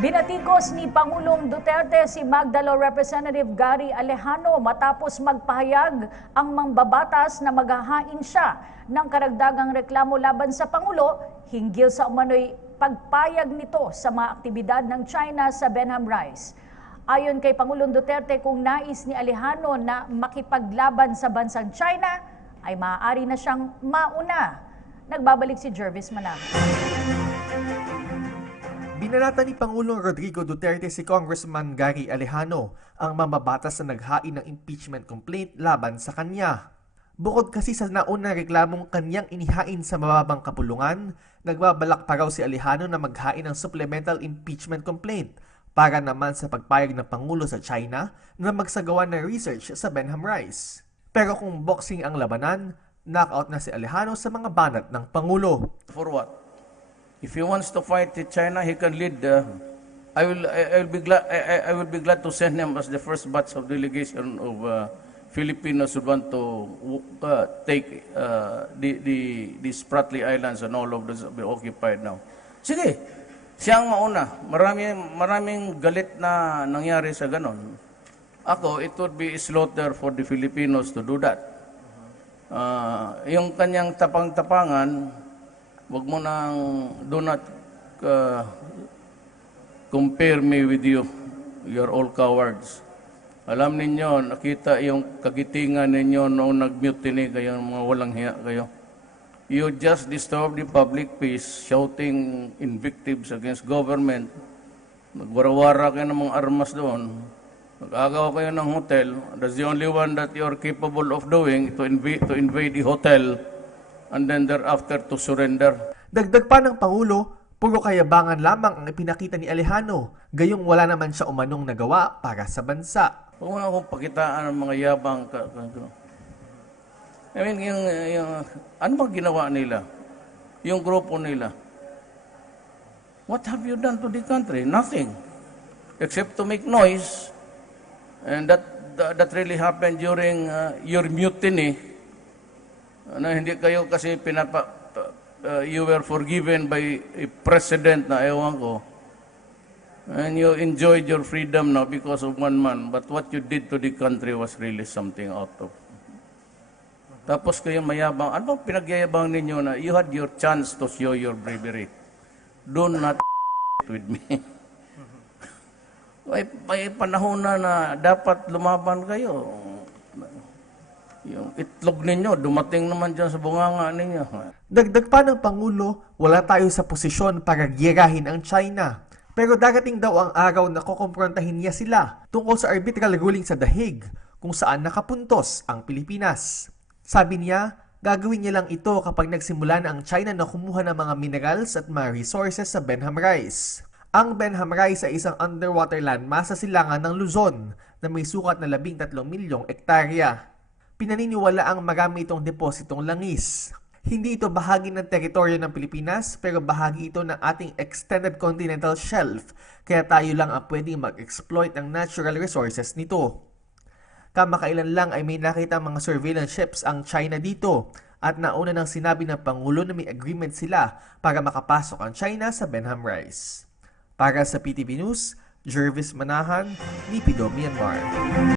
Binatikos ni Pangulong Duterte si Magdalo Representative Gary Alejano matapos magpahayag ang mambabatas na maghahain siya ng karagdagang reklamo laban sa Pangulo hinggil sa umano'y pagpayag nito sa mga aktibidad ng China sa Benham Rice. Ayon kay Pangulong Duterte, kung nais ni Alejano na makipaglaban sa bansang China, ay maaari na siyang mauna. Nagbabalik si Jervis Manahan. Binalata ni Pangulong Rodrigo Duterte si Congressman Gary Alejano ang mamabatas na naghain ng impeachment complaint laban sa kanya. Bukod kasi sa naunang reklamong kanyang inihain sa mababang kapulungan, nagbabalak pa raw si Alejano na maghain ng supplemental impeachment complaint para naman sa pagpayag ng Pangulo sa China na magsagawa ng research sa Benham Rice. Pero kung boxing ang labanan, knockout na si Alejano sa mga banat ng Pangulo. For what? If he wants to fight with China, he can lead. I will be glad to send him as the first batch of delegation of Filipinos who want to take the Spratly Islands and all of those be occupied now. Sige, siyang mauna. Maraming galit na nangyari sa ganon. Ako, it would be slaughter for the Filipinos to do that. Yung kanyang tapang-tapangan, wag mo nang do not compare me with you. You're all cowards. Alam ninyo, nakita yung kagitingan ninyo noong nag-mutiny kayo, mga walang hiya kayo. You just disturb the public peace, shouting invectives against government. Nagwarawara kayo ng mga armas doon. Nag-agaw kayo ng hotel. That's the only one that you're capable of doing, to invade the hotel and then thereafter to surrender. Dagdag pa ng Pangulo, puro kayabangan lamang ang ipinakita ni Alejano, gayong wala naman siya umanong nagawa para sa bansa. Huwag mo na akong pakitaan ng mga yabang. I mean, ano bang ginawa nila? Yung grupo nila. What have you done to the country? Nothing. Except to make noise. And that really happened during your mutiny. Na hindi kayo kasi you were forgiven by a president na ewan ko. And you enjoyed your freedom now because of one man. But what you did to the country was really something out of. Tapos kayo mayabang. Ano bang pinagyayabang ninyo na you had your chance to show your bravery? Do not with me. May panahon na dapat lumaban kayo. Yung itlog ninyo, dumating naman dyan sa bunganga ninyo. Dagdag pa ng Pangulo, wala tayo sa posisyon para giyerahin ang China. Pero darating daw ang araw na kukumprontahin niya sila tungkol sa arbitral ruling sa The Hague kung saan nakapuntos ang Pilipinas. Sabi niya, gagawin niya lang ito kapag nagsimula na ang China na kumuha ng mga minerals at mga resources sa Benham Rice. Ang Benham Rice ay isang underwater landmass sa silangan ng Luzon na may sukat na 13 milyong ektarya. Pinaniniwala ang marami itong depositong langis. Hindi ito bahagi ng teritoryo ng Pilipinas pero bahagi ito ng ating extended continental shelf kaya tayo lang ang pwedeng mag-exploit ng natural resources nito. Kamakailan lang ay may nakita mga surveillance ships ang China dito at nauna nang sinabi ng Pangulo na may agreement sila para makapasok ang China sa Benham Rice. Para sa PTV News, Jervis Manahan, Nipido, Myanmar.